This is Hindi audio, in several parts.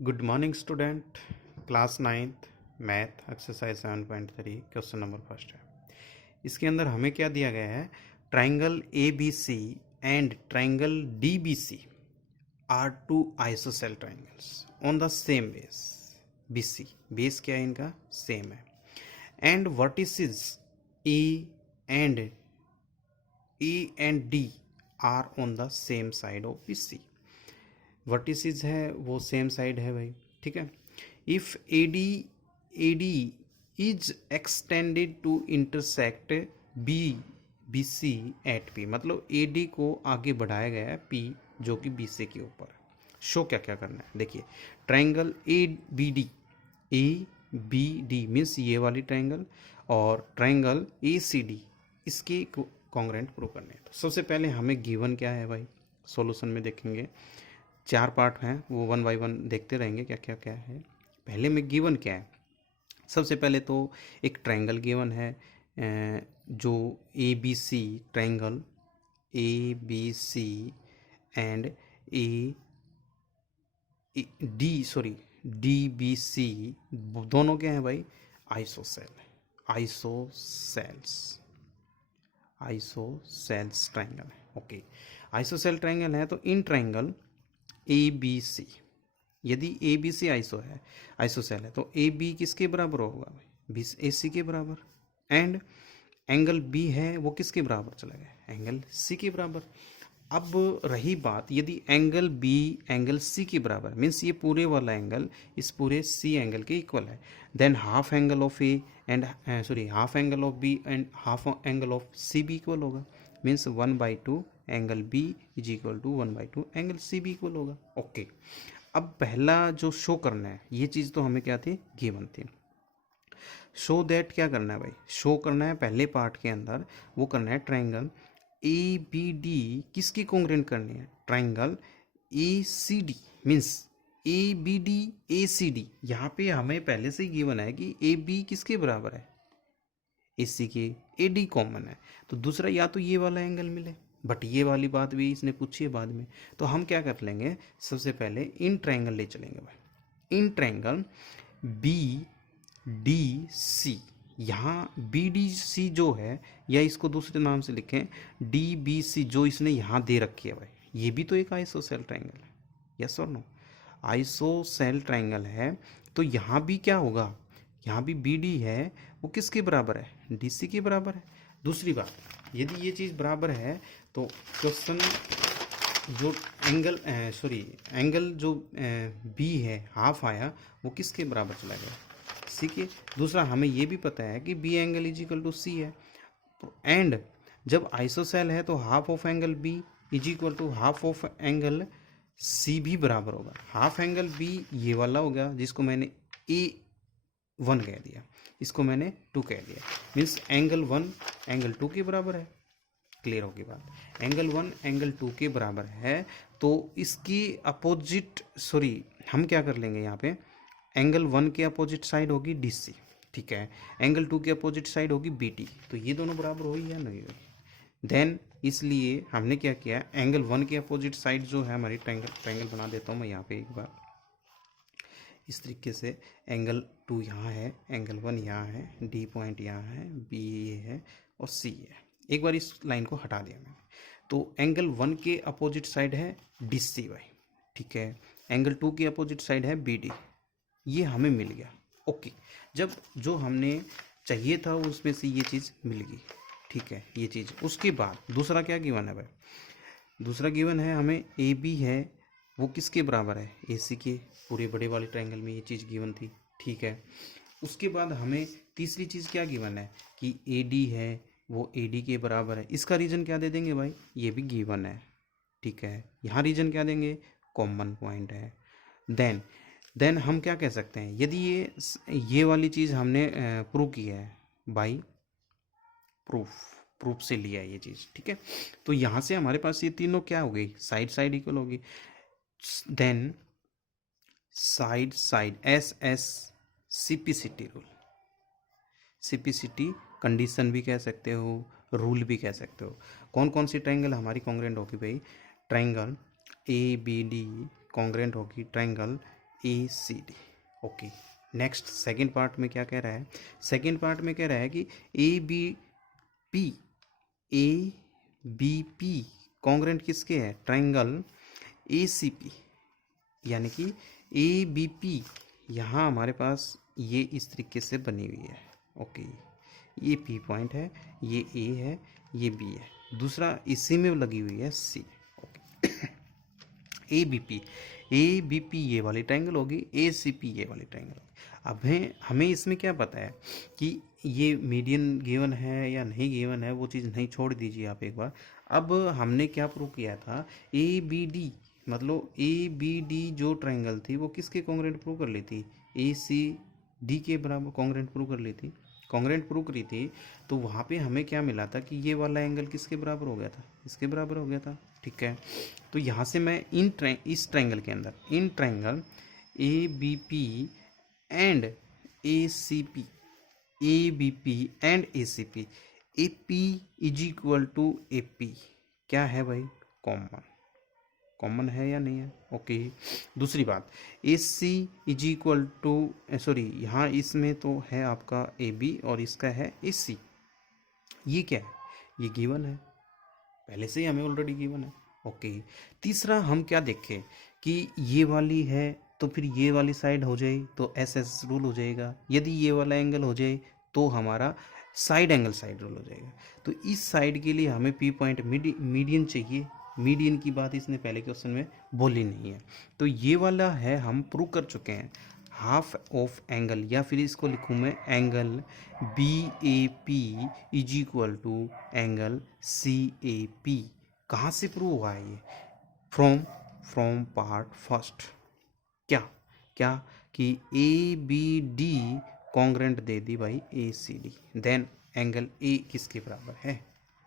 Good morning student. Class ninth math exercise 7.3 question number first है। इसके अंदर हमें क्या दिया गया है? Triangle A B C and triangle D B C are two isosceles triangles on the same base. B C base क्या है इनका? सेम है। And vertices E and D are on the same side of B C. Vertices है वो सेम साइड है भाई, ठीक है। If A D is extended to intersect B C at P, मतलब ए डी को आगे बढ़ाया गया है पी जो कि बी सी के ऊपर। शो क्या क्या करना है, देखिए। Triangle A B D means ये वाली ट्राइंगल, और ट्राइंगल ए सी डी इसके कॉन्ग्रेंट प्रूव करने हैं। तो सबसे पहले हमें गिवन क्या है भाई, सॉल्यूशन में देखेंगे। 4 पार्ट हैं, वो 1 बाय 1 देखते रहेंगे क्या क्या क्या है। पहले में गिवन क्या है? सबसे पहले तो एक ट्रायंगल गिवन है, जो A B C triangle A B C and D B C दोनों क्या हैं भाई? आइसोसेल्स ट्रायंगल है। ओके, आइसोसेल ट्रायंगल है तो इन ट्रायंगल ए बी सी, यदि ए बी सी आइसोसेल है तो ए बी किसके बराबर होगा भाई? बी ए सी के बराबर। एंड एंगल बी है वो किसके बराबर चला गया? एंगल सी के बराबर। अब रही बात, यदि एंगल बी एंगल सी के बराबर मीन्स ये पूरे वाला एंगल इस पूरे सी एंगल के इक्वल है, then half angle of A and half angle of B and half angle of C भी इक्वल होगा। Means 1/2 angle B is equal to 1/2 angle C भी इक्वल होगा। ओके, अब पहला जो शो करना है, ये चीज़ तो हमें क्या थी? गिवन थी। शो दैट क्या करना है भाई? शो करना है पहले पार्ट के अंदर, वो करना है ट्राइंगल ए बी डी किसकी कॉन्ग्रेंट करनी है? Triangle A C D means A B D A C D. यहाँ पे हमें पहले से ही गिवन है कि ए बी किसके बराबर है? ए सी के। ए डी कॉमन है तो दूसरा या तो ये वाला एंगल मिले, बट ये वाली बात भी इसने पूछी है बाद में। तो हम क्या कर लेंगे, सबसे पहले इन ट्रायंगल ले चलेंगे भाई। In triangle B D C, यहाँ बी डी सी जो है, या इसको दूसरे नाम से लिखें डी बी सी, जो इसने यहाँ दे रखी है भाई, ये भी तो एक आइसोसेल ट्रायंगल है। यस और नो? आइसोसेल ट्रायंगल है तो यहाँ भी क्या होगा? यहाँ भी बी डी है वो किसके बराबर है? डी सी के बराबर है। दूसरी बात, यदि ये चीज़ बराबर है तो क्वेश्चन जो एंगल जो बी है हाफ आया, वो किसके बराबर चला गया? सी के। दूसरा, हमें ये भी पता है कि B angle is equal to C है, एंड जब आइसोसेल है तो half of angle B is equal to half of angle C भी बराबर होगा। हाफ एंगल बी ये वाला होगा जिसको मैंने A1 कह दिया, इसको मैंने 2 कह दिया, मीन्स एंगल 1 एंगल 2 के बराबर है। क्लियर होगी बात? एंगल 1 एंगल 2 के बराबर है तो इसकी अपोजिट हम क्या कर लेंगे यहाँ पे? एंगल 1 के अपोजिट साइड होगी डी सी, ठीक है। एंगल 2 के अपोजिट साइड होगी बी टी। तो ये दोनों बराबर हुई या नहीं हुई? देन इसलिए हमने क्या किया, एंगल 1 के अपोजिट साइड जो है हमारी ट्रायंगल बना देता हूँ मैं यहाँ पे एक बार इस तरीके से। एंगल 2 यहाँ है, एंगल 1 यहाँ है, डी पॉइंट यहाँ है, बी ये है और सी है। एक बार इस लाइन को हटा दिया मैंने, तो एंगल 1 के अपोजिट साइड है डी सी वाई, ठीक है। एंगल 2 के अपोजिट साइड है बी डी, ये हमें मिल गया। ओके, जब जो हमने चाहिए था उसमें से ये चीज़ मिल गई, ठीक है, ये चीज़। उसके बाद दूसरा क्या गिवन है भाई? दूसरा गिवन है हमें ए बी है वो किसके बराबर है? ए सी के। पूरे बड़े वाले ट्रायंगल में ये चीज़ गिवन थी, ठीक है। उसके बाद हमें तीसरी चीज़ क्या गिवन है कि ए डी है वो ए डी के बराबर है। इसका रीजन क्या दे देंगे भाई? ये भी गिवन है, ठीक है। यहाँ रीजन क्या देंगे? कॉमन पॉइंट है। देन हम क्या कह सकते हैं, यदि ये वाली चीज़ हमने प्रूव की है बाई प्रूफ से लिया है ये चीज़, ठीक है। तो यहाँ से हमारे पास ये तीनों क्या हो गई? साइड इक्वल होगी। Then side S CPCT rule, CPCT condition भी कह सकते हो, रूल भी कह सकते हो। कौन कौन सी ट्रायंगल हमारी कॉन्ग्रेंट होगी भाई? Triangle A B D congruent होगी triangle ACD। Okay, next second part में क्या कह रहा है? सेकंड पार्ट में कह रहा है कि ABP कॉन्ग्रेंट किसके है? ट्रायंगल ACP, यानी कि ABP यहाँ हमारे पास ये इस तरीके से बनी हुई है। ओके, ये P पॉइंट है, ये A है, ये B है, दूसरा इसी में लगी हुई है C। ओके, ABP ये वाली ट्रायंगल होगी, ACP ये वाली ट्रायंगल होगी। अब हमें इसमें क्या पता है कि ये मीडियन गिवन है या नहीं गिवन है, वो चीज़ नहीं, छोड़ दीजिए आप एक बार। अब हमने क्या प्रूव किया था? ABD, मतलब ABD जो ट्रायंगल थी वो किसके कॉन्ग्रेंट प्रूव कर ली थी? ACD के बराबर कॉन्ग्रेंट प्रूव कर ली थी, कॉन्ग्रेंट प्रूव करी थी। तो वहाँ पे हमें क्या मिला था कि ये वाला एंगल किसके बराबर हो गया था? इसके बराबर हो गया था। ठीक है, तो यहाँ से मैं इस ट्रायंगल के अंदर, in triangle ABP and ACP, ABP and ACP, AP is equal to AP क्या है भाई? कॉमन, कॉमन है या नहीं है? ओके, दूसरी बात, AC is equal to, sorry यहाँ इसमें तो है आपका AB और इसका है AC। ये क्या है? ये गिवन है, पहले से ही हमें ऑलरेडी गिवन है। ओके, तीसरा हम क्या देखें कि ये वाली है तो फिर ये वाली साइड हो जाए तो SS रूल हो जाएगा, यदि ये वाला एंगल हो जाए तो हमारा साइड एंगल साइड रूल हो जाएगा। तो इस साइड के लिए हमें P पॉइंट मीडियन चाहिए। मीडियन की बात इसने पहले क्वेश्चन में बोली नहीं है, तो ये वाला है हम प्रूव कर चुके हैं। हाफ ऑफ एंगल, या फिर इसको लिखूँ मैं angle BAP is equal to angle CAP। कहाँ से प्रूव हुआ है ये? From part first. क्या क्या कि ABD कॉन्ग्रेंट दे दी भाई ACD, देन एंगल A किसके बराबर है?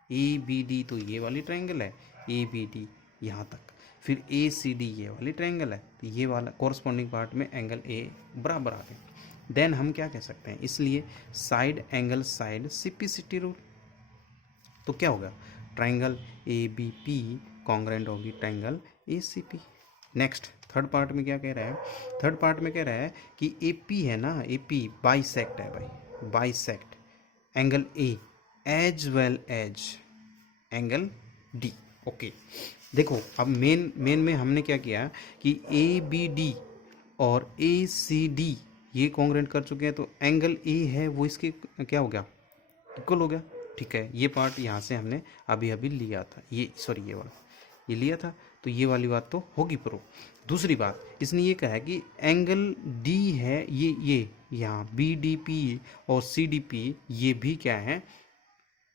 ABD तो ये वाली ट्रायंगल है, ABD यहाँ तक, फिर ACD ये वाली ट्रायंगल है, तो ये वाला कॉरस्पॉन्डिंग पार्ट में एंगल A बराबर आ गए। देन हम क्या कह सकते हैं? इसलिए side angle side CPCT rule. तो क्या होगा? ट्रायंगल ABP कॉन्ग्रेंट होगी triangle ACP। Next third part में क्या कह रहा है? थर्ड पार्ट में कह रहा है कि AP है ना, AP बाइसेक्ट है भाई, bisect angle A as well as angle D। Okay, देखो अब मेन में हमने क्या किया कि ABD और ACD ये कॉन्ग्रेंट कर चुके हैं, तो एंगल A है वो इसके क्या हो गया? इक्वल हो गया। ठीक है, ये पार्ट यहाँ से हमने अभी अभी लिया था, ये सॉरी ये वाला ये लिया था, तो ये वाली बात तो होगी प्रूव। दूसरी बात, इसने ये कहा है कि एंगल D है, ये यहाँ BDP और CDP ये भी क्या है?